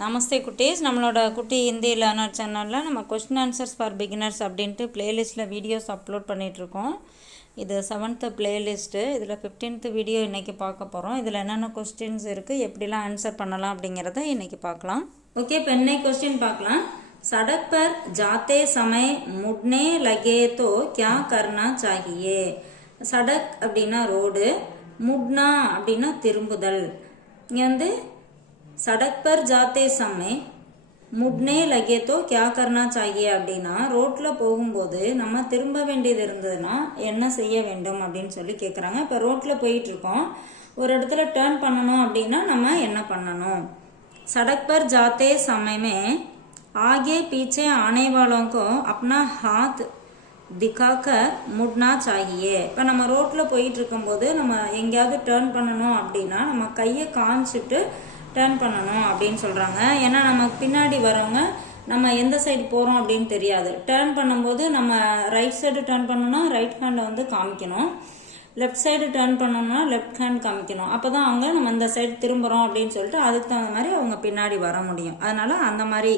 நமஸ்தே குட்டீஸ் நம்மளோட குட்டி ஹிந்தி லேர்னர் சேனலில் நம்ம கொஸ்டின் ஆன்சர்ஸ் ஃபார் பிகினர்ஸ் அப்படின்ட்டு பிளேலிஸ்ட்டில் வீடியோஸ் அப்லோட் பண்ணிகிட்ருக்கோம் இது செவன்த்து பிளேலிஸ்ட்டு இதில் ஃபிஃப்டீன்த்து வீடியோ இன்றைக்கி பார்க்க போகிறோம் இதில் என்னென்ன கொஸ்டின்ஸ் இருக்குது எப்படிலாம் ஆன்சர் பண்ணலாம் அப்படிங்கிறத இன்றைக்கி பார்க்கலாம் ஓகே இப்போ இன்னைக்கு கொஸ்டின் பார்க்கலாம் सड़क पर जाते समय मुड़ने लगे तो क्या करना चाहिए சடக் அப்படின்னா ரோடு முட்னா அப்படின்னா திரும்புதல் இங்கே வந்து சடக் பர் ஜாத்தே சமை முட்னே லகே தோ கியா கர்னா சாகியே அப்படின்னா ரோட்டில் போகும்போது நம்ம திரும்ப வேண்டியது இருந்ததுன்னா என்ன செய்ய வேண்டும் அப்படின்னு சொல்லி கேட்குறாங்க இப்போ ரோட்டில் போயிட்டு இருக்கோம் ஒரு இடத்துல டேர்ன் பண்ணணும் அப்படின்னா நம்ம என்ன பண்ணணும் सड़क पर जाते समय में आगे पीछे आने वालों को अपना हाथ दिखाकर मुड़ना चाहिए இப்போ நம்ம ரோட்டில் போயிட்டு இருக்கும்போது நம்ம எங்கேயாவது டேர்ன் பண்ணணும் அப்படின்னா நம்ம கையை காமிச்சிட்டு டேர்ன் பண்ணணும் அப்படின்னு சொல்கிறாங்க ஏன்னா நமக்கு பின்னாடி வரவங்க நம்ம எந்த சைடு போகிறோம் அப்படின்னு தெரியாது. டேர்ன் பண்ணும்போது நம்ம ரைட் சைடு டேர்ன் பண்ணணும்னா ரைட் ஹேண்டை வந்து காமிக்கணும். லெஃப்ட் சைடு டேர்ன் பண்ணணும்னா லெஃப்ட் ஹேண்ட் காமிக்கணும். அப்போ தான் அவங்க நம்ம இந்த சைடு திரும்புகிறோம் அப்படின்னு சொல்லிட்டு அதுக்கு தகுந்த மாதிரி அவங்க பின்னாடி வர முடியும். அதனால் அந்த மாதிரி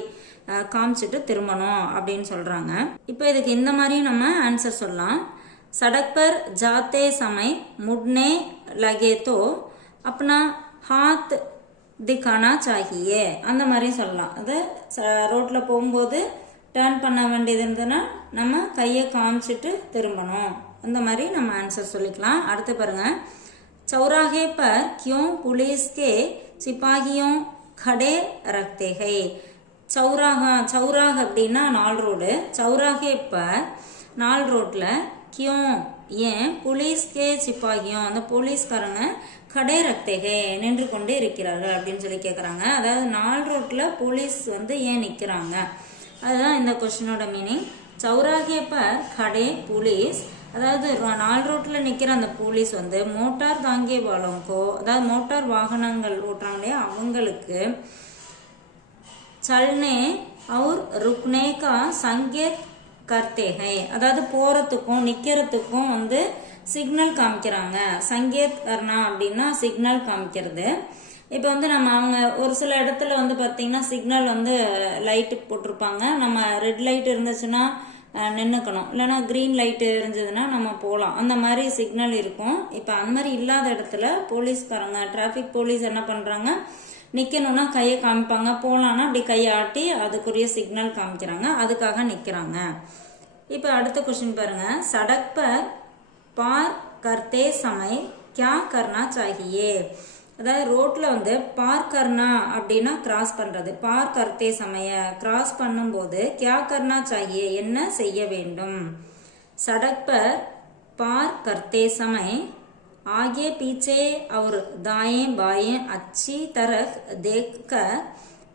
காமிச்சிட்டு திரும்பணும் அப்படின்னு சொல்கிறாங்க இப்போ இதுக்கு இந்த மாதிரியும் நம்ம ஆன்சர் சொல்லலாம். சடக்பர் ஜாத்தே சமை முட்னே லகேத்தோ தோ ஹாத் திகானா சாகியே. அந்த மாதிரியும் சொல்லலாம். அதை ரோட்டில் போகும்போது டேர்ன் பண்ண வேண்டியது இருந்ததுன்னா நம்ம கையை காமிச்சிட்டு திரும்பணும். அந்த மாதிரி நம்ம ஆன்சர் சொல்லிக்கலாம். அடுத்து பாருங்கள் சௌராகே பர் கியூ புலீஸ்கே சிப்பாகியும் கடே ரக்தேகை. சௌராகா சௌராக அப்படின்னா நாலு ரோடு. சௌராகே இப்போ நாலு ரோட்டில் கியோம் ஏன் போலீஸ்கே சிப்பாகியும் அந்த போலீஸ்காரங்க கடை ரக்தேகே நின்று கொண்டே இருக்கிறார்கள் அப்படின்னு சொல்லி கேட்குறாங்க அதாவது நால் ரோட்டில் போலீஸ் வந்து ஏன் நிற்கிறாங்க அதுதான் இந்த கொஸ்டினோட மீனிங் சௌராகே பர் கடை போலீஸ் அதாவது ரோ- நால் ரோட்டில் நிற்கிற அந்த போலீஸ் வந்து மோட்டார் தாங்கிய வாழங்கோ அதாவது மோட்டார் வாகனங்கள் ஓட்டுறாங்க இல்லையா அவங்களுக்கு चलने और रुकने का संकेत கர்த்தேகை. அதாவது போகிறதுக்கும் நிற்கிறதுக்கும் வந்து சிக்னல் காமிக்கிறாங்க. சங்கேத் கர்ணா அப்படின்னா சிக்னல் காமிக்கிறது. இப்போ வந்து நம்ம அவங்க ஒரு சில இடத்துல வந்து பார்த்திங்கன்னா சிக்னல் வந்து லைட்டு போட்டிருப்பாங்க. நம்ம ரெட் லைட் இருந்துச்சுன்னா நின்றுக்கணும் இல்லைனா க்ரீன் லைட்டு இருந்ததுன்னா நம்ம போகலாம். அந்த மாதிரி சிக்னல் இருக்கும். இப்போ அந்த மாதிரி இல்லாத இடத்துல போலீஸ்காரங்க டிராஃபிக் போலீஸ் என்ன பண்ணுறாங்க நிற்கணும்னா கையை காமிப்பாங்க. போகலான்னா அப்படி கையை ஆட்டி அதுக்குரிய சிக்னல் காமிக்கிறாங்க. அதுக்காக நிற்கிறாங்க இப்போ அடுத்த கொஷின் பாருங்கள் சடக் பர் பார் கர்த்தே சமை கியா கர்ணா சாகியே. அதாவது ரோட்டில் வந்து பார் கர்ணா அப்படின்னா கிராஸ் பண்ணுறது பார் கர்த்தே சமய கிராஸ் பண்ணும்போது கியா கர்னா சாகியே என்ன செய்ய வேண்டும்? சடக் பர் பார் கர்த்தே சமை आगे पीछे और दाएं बाएं अच्छी तरह देखकर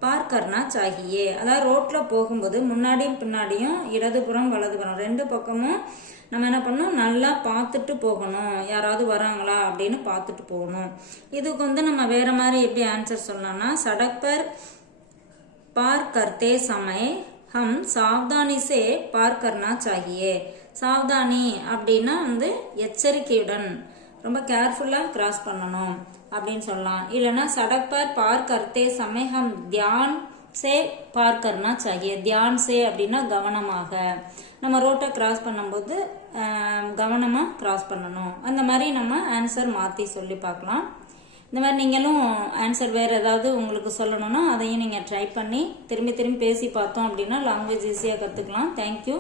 பார் கர்னா சாகியே அதாவது ரோட்ல போகும்போது முன்னாடியும் பின்னாடியும் இடதுபுறம் வலதுபுறம் ரெண்டு பக்கமும் நம்ம என்ன பண்ணணும் நல்லா பார்த்துட்டு போகணும் யாராவது வராங்களா அப்படின்னு பார்த்துட்டு போகணும் இதுக்கு வந்து நம்ம வேற மாதிரி எப்படி ஆன்சர் சொல்லலாம்னா சடக் பர் पार करते समय हम सावधानी से पार करना चाहिए சாவதானி அப்படின்னா வந்து எச்சரிக்கையுடன் ரொம்ப கேர்ஃபுல்லாக கிராஸ் பண்ணணும் அப்படின்னு சொல்லலாம். இல்லைன்னா சடப்பர் பார்க்கர்த்தே சமேகம் தியான் சே பார்க்கர்னா சகிய தியான் சே அப்படின்னா கவனமாக. நம்ம ரோட்டை கிராஸ் பண்ணும்போது கவனமாக கிராஸ் பண்ணணும். அந்த மாதிரி நம்ம ஆன்சர் மாற்றி சொல்லி பார்க்கலாம். இந்த மாதிரி நீங்களும் ஆன்சர் வேறு ஏதாவது உங்களுக்கு சொல்லணும்னா அதையும் நீங்கள் ட்ரை பண்ணி திரும்பி திரும்பி பேசி பார்த்தோம் அப்படின்னா லாங்குவேஜ் ஈஸியாக கற்றுக்கலாம் தேங்க்யூ